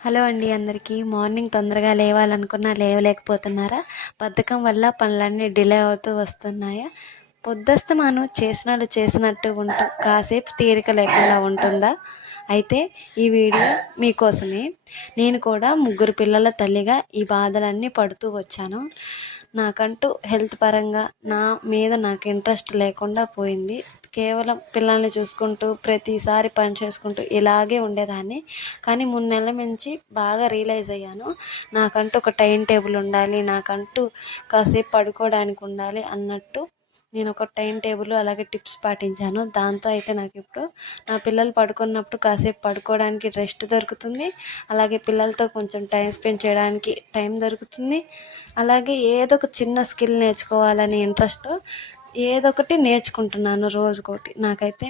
Hello అండి అందరికీ. Morning తొందరగా లేవాలనుకున్నా లేవలేకపోతున్నారా? బద్ధకం వల్ల పనులన్నీ డిలే అవుతూ వస్తున్నాయా? పొద్దస్తమాను చేసినట్టు ఉంటూ కాసేపు తీరిక లేకుండా ఉంటుందా? అయితే ఈ వీడియో మీకోసమే. నేను కూడా ముగ్గురు పిల్లల తల్లిగా ఈ బాధలన్నీ పడుతూ వచ్చాను. నాకంటూ హెల్త్ పరంగా నా మీద నాకు ఇంట్రెస్ట్ లేకుండా పోయింది. కేవలం పిల్లల్ని చూసుకుంటూ ప్రతిసారి పని చేసుకుంటూ ఇలాగే ఉండేదాన్ని. కానీ 3 నెలల నుంచి బాగా రియలైజ్ అయ్యాను. నాకంటూ ఒక టైం టేబుల్ ఉండాలి, నాకంటూ కాసేపు పడుకోవడానికి ఉండాలి అన్నట్టు నేను ఒక టైం టేబుల్ అలాగే టిప్స్ పాటించాను. దాంతో అయితే నాకు ఇప్పుడు నా పిల్లలు పడుకున్నప్పుడు కాసేపు పడుకోవడానికి రెస్ట్ దొరుకుతుంది. అలాగే పిల్లలతో కొంచెం టైం స్పెండ్ చేయడానికి టైం దొరుకుతుంది. అలాగే ఏదో ఒక చిన్న స్కిల్ నేర్చుకోవాలనే ఇంట్రెస్ట్తో ఏదో ఒకటి నేర్చుకుంటున్నాను రోజుకోటి. నాకైతే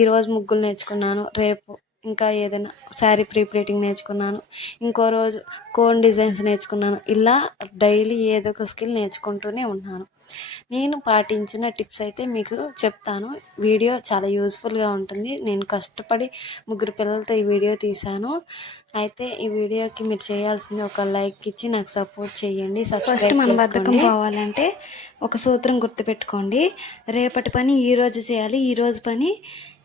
ఈరోజు ముగ్గులు నేర్చుకున్నాను, రేపు ఇంకా ఏదైనా శారీ ప్రీ ప్లీటింగ్ నేర్చుకున్నాను, ఇంకో రోజు కోన్ డిజైన్స్ నేర్చుకున్నాను. ఇలా డైలీ ఏదో ఒక స్కిల్ నేర్చుకుంటూనే ఉన్నాను. నేను పాటించిన టిప్స్ అయితే మీకు చెప్తాను. వీడియో చాలా యూజ్ఫుల్గా ఉంటుంది. నేను కష్టపడి ముగ్గురు పిల్లలతో ఈ వీడియో తీశాను. అయితే ఈ వీడియోకి మీరు చేయాల్సింది ఒక లైక్ ఇచ్చి నాకు సపోర్ట్ చేయండి. ఫస్ట్ మన బద్ధకం పోవాలంటే ఒక సూత్రం గుర్తుపెట్టుకోండి. రేపటి పని ఈరోజు చేయాలి, ఈరోజు పని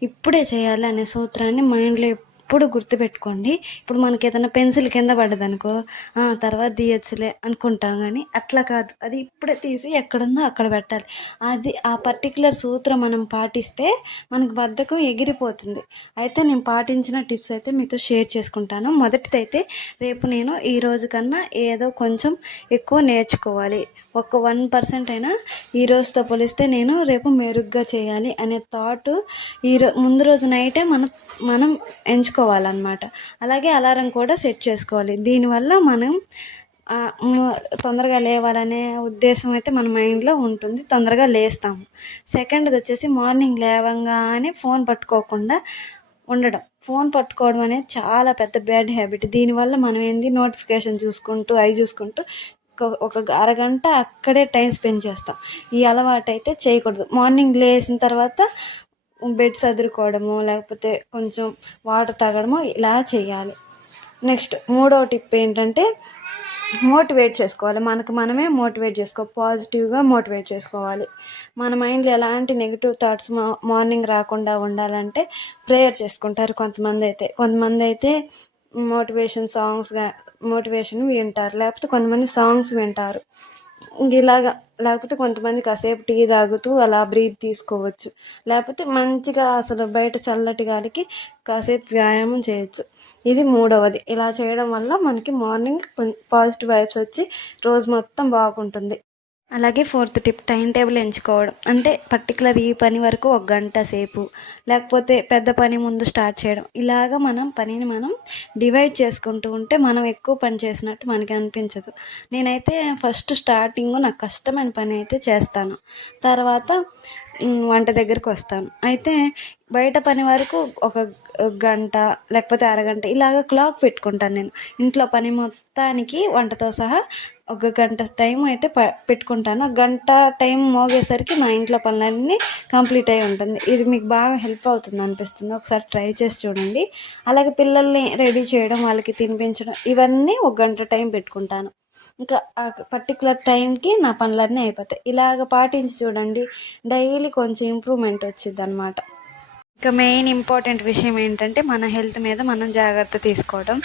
ఇప్పుడే చేయాలి అనే సూత్రాన్ని మైండ్లో ఎప్పుడు గుర్తుపెట్టుకోండి. ఇప్పుడు మనకి ఏదైనా పెన్సిల్ కింద పడ్డదనుకో తర్వాత తీయచ్చులే అనుకుంటాం, కానీ అట్లా కాదు. అది ఇప్పుడే తీసి ఎక్కడుందో అక్కడ పెట్టాలి. అది ఆ పర్టికులర్ సూత్రం మనం పాటిస్తే మనకు బద్ధకం ఎగిరిపోతుంది. అయితే నేను పాటించిన టిప్స్ అయితే మీతో షేర్ చేసుకుంటాను. మొదటిదైతే రేపు నేను ఈ రోజు కన్నా ఏదో కొంచెం ఎక్కువ నేర్చుకోవాలి. ఒక 1% అయినా ఈ రోజుతో పోలిస్తే నేను రేపు మెరుగ్గా చేయాలి అనే థాట్ ముందు రోజు నైటే మనం ఎంచుకోవాలన్నమాట. అలాగే అలారం కూడా సెట్ చేసుకోవాలి. దీనివల్ల మనం తొందరగా లేవాలనే ఉద్దేశం అయితే మన మైండ్లో ఉంటుంది. తొందరగా లేస్తాము. సెకండ్ది వచ్చేసి మార్నింగ్ లేవగానే ఫోన్ పట్టుకోకుండా ఉండడం. ఫోన్ పట్టుకోవడం అనేది చాలా పెద్ద బ్యాడ్ హ్యాబిట్. దీనివల్ల మనం నోటిఫికేషన్ చూసుకుంటూ చూసుకుంటూ ఒక అరగంట అక్కడే టైం స్పెండ్ చేస్తాం. ఈ అలవాటు అయితే చేయకూడదు. మార్నింగ్ లేచిన తర్వాత బెడ్ సదురుకోవడము, లేకపోతే కొంచెం వాటర్ తాగడము ఇలా చేయాలి. నెక్స్ట్ మూడవ టిప్ ఏంటంటే మోటివేట్ చేసుకోవాలి. మనమే మోటివేట్ చేసుకోవాలి. పాజిటివ్గా మోటివేట్ చేసుకోవాలి. మన మైండ్లో ఎలాంటి నెగిటివ్ థాట్స్ మార్నింగ్ రాకుండా ఉండాలంటే ప్రేయర్ చేసుకుంటారు కొంతమంది అయితే మోటివేషన్ వింటారు, లేకపోతే కొంతమంది సాంగ్స్ వింటారు. ఇలాగా లేకపోతే కొంతమంది కాసేపు టీ తాగుతూ అలా బ్రీత్ తీసుకోవచ్చు. లేకపోతే మంచిగా అసలు బయట చల్లటి గాలికి కాసేపు వ్యాయామం చేయొచ్చు. ఇది మూడవది. ఇలా చేయడం వల్ల మనకి మార్నింగ్ పాజిటివ్ వైబ్స్ వచ్చి రోజు మొత్తం బాగుంటుంది. అలాగే ఫోర్త్ టిప్ టైం టేబుల్ ఎంచుకోవడం. అంటే పర్టికులర్ ఈ పని వరకు 1 గంట సేపు, లేకపోతే పెద్ద పని ముందు స్టార్ట్ చేయడం. ఇలాగ పనిని మనం డివైడ్ చేసుకుంటూ ఉంటే మనం ఎక్కువ పని చేసినట్టు మనకి అనిపించదు. నేనైతే ఫస్ట్ స్టార్టింగ్ నాకు కష్టమైన పని అయితే చేస్తాను, తర్వాత వంట దగ్గరికి వస్తాను. అయితే బయట పని వరకు ఒక గంట లేకపోతే అరగంట ఇలాగ క్లాక్ పెట్టుకుంటాను. నేను ఇంట్లో పని మొత్తానికి వంటతో సహా 1 గంట టైం అయితే పెట్టుకుంటాను. గంట టైం మోగేసరికి మా ఇంట్లో పనులన్నీ కంప్లీట్ అయి ఉంటుంది. ఇది మీకు బాగా హెల్ప్ అవుతుంది అనిపిస్తుంది. ఒకసారి ట్రై చేసి చూడండి. అలాగే పిల్లల్ని రెడీ చేయడం, వాళ్ళకి తినిపించడం, ఇవన్నీ 1 గంట టైం పెట్టుకుంటాను. ఇంకా ఆ పర్టికులర్ టైంకి నా పనులన్నీ అయిపోతాయి. ఇలాగ పాటించి చూడండి, డైలీ కొంచెం ఇంప్రూవ్మెంట్ వచ్చింది అన్నమాట. ఇంకా మెయిన్ ఇంపార్టెంట్ విషయం ఏంటంటే మన హెల్త్ మీద మనం జాగ్రత్త తీసుకోవడం,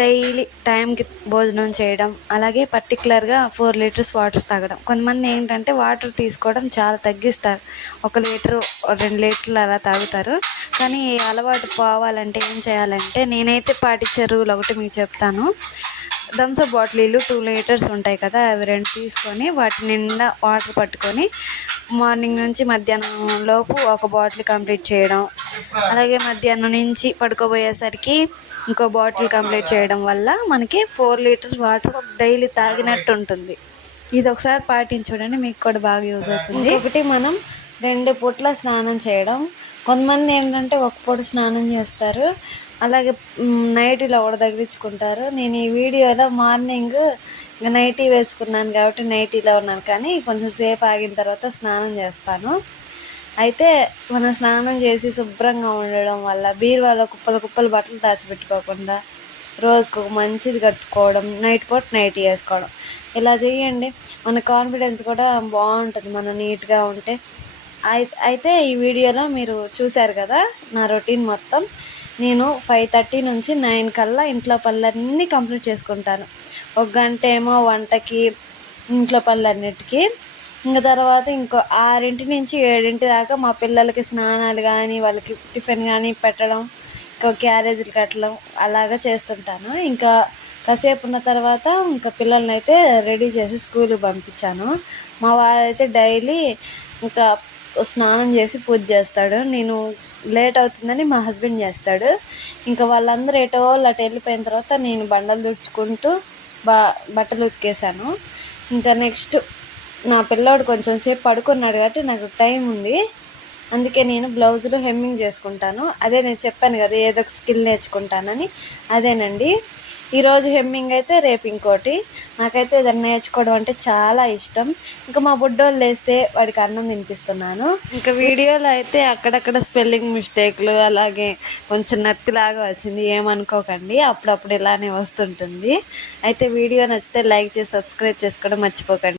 డైలీ టైంకి భోజనం చేయడం, అలాగే పర్టికులర్గా 4 లీటర్స్ వాటర్ తాగడం. కొంతమంది ఏంటంటే వాటర్ తీసుకోవడం చాలా తగ్గిస్తారు. 1 లీటరు 2 లీటర్లు అలా తాగుతారు. కానీ ఈ అలవాటు పోవాలంటే ఏం చేయాలంటే నేనైతే పాటించే రూల్ ఒకటి మీకు చెప్తాను. థమ్స్అప్ బాటిల్ 2 లీటర్స్ ఉంటాయి కదా, అవి 2 తీసుకొని వాటి నిండా వాటర్ పట్టుకొని మార్నింగ్ నుంచి మధ్యాహ్నం లోపు 1 బాటిల్ కంప్లీట్ చేయడం, అలాగే మధ్యాహ్నం నుంచి పడుకోబోయేసరికి ఇంకో బాటిల్ కంప్లీట్ చేయడం వల్ల మనకి 4 లీటర్స్ వాటర్ డైలీ తాగినట్టు ఉంటుంది. ఇది ఒకసారి పాటించండి, మీకు కూడా బాగా యూజ్ అవుతుంది. ఒకటి మనం 2 పూట్ల స్నానం చేయడం. కొంతమంది ఏంటంటే 1 పూట స్నానం చేస్తారు, అలాగే నైటీలో కూడా తగిలించుకుంటారు. నేను ఈ వీడియోలో మార్నింగ్ నైటీ వేసుకున్నాను కాబట్టి నైటీలో ఉన్నాను, కానీ కొంచెం సేపు ఆగిన తర్వాత స్నానం చేస్తాను. అయితే మనం స్నానం చేసి శుభ్రంగా ఉండడం వల్ల బీరువాలో కుప్పలు బట్టలు దాచిపెట్టుకోకుండా రోజుకు ఒక మంచిది కట్టుకోవడం, నైట్ పూట నైట్ వేసుకోవడం, ఇలా చేయండి. మన కాన్ఫిడెన్స్ కూడా బాగుంటుంది మనం నీట్గా ఉంటే. అయితే ఈ వీడియోలో మీరు చూశారు కదా నా రొటీన్ మొత్తం. నేను 5:30 నుంచి 9 కల్లా ఇంట్లో పనులన్నీ కంప్లీట్ చేసుకుంటాను. ఒక గంట ఏమో వంటకి, ఇంట్లో పనులన్నిటికీ. ఇంకా తర్వాత ఇంకో 6 నుంచి 7 దాకా మా పిల్లలకి స్నానాలు కానీ, వాళ్ళకి టిఫిన్ కానీ పెట్టడం, ఇంకా క్యారేజీలు కట్టడం అలాగా చేస్తుంటాను. ఇంకా కాసేపు ఉన్న తర్వాత ఇంకా పిల్లల్ని అయితే రెడీ చేసి స్కూల్కి పంపించాను. మా వారైతే డైలీ ఇంకా స్నానం చేసి పూజ చేస్తాడు. నేను లేట్ అవుతుందని మా హస్బెండ్ చేస్తాడు. ఇంకా వాళ్ళందరూ ఎటో వాళ్ళు అటు వెళ్ళిపోయిన తర్వాత నేను బండలు తుడుచుకుంటూ బట్టలు ఉతికేసాను. ఇంకా నెక్స్ట్ నా పిల్లోడు కొంచెం సేపు పడుకున్నాడు కాబట్టి నాకు టైం ఉంది. అందుకే నేను బ్లౌజులు హెమ్మింగ్ చేసుకుంటాను. అదే నేను చెప్పాను కదా ఏదో ఒక స్కిల్ నేర్చుకుంటానని, అదేనండి. ఈరోజు హెమ్మింగ్ అయితే రేపు ఇంకోటి. నాకైతే ఏదైనా నేర్చుకోవడం అంటే చాలా ఇష్టం. ఇంకా మా బుడ్డోళ్ళు లేస్తే వాడికి అన్నం తినిపిస్తున్నాను. ఇంకా వీడియోలో అయితే అక్కడక్కడ స్పెల్లింగ్ మిస్టేక్లు, అలాగే కొంచెం నత్తిలాగా వచ్చింది, ఏమనుకోకండి. అప్పుడప్పుడు ఇలానే వస్తుంటుంది. అయితే వీడియో నచ్చితే లైక్ చేసి సబ్స్క్రైబ్ చేసుకోవడం మర్చిపోకండి.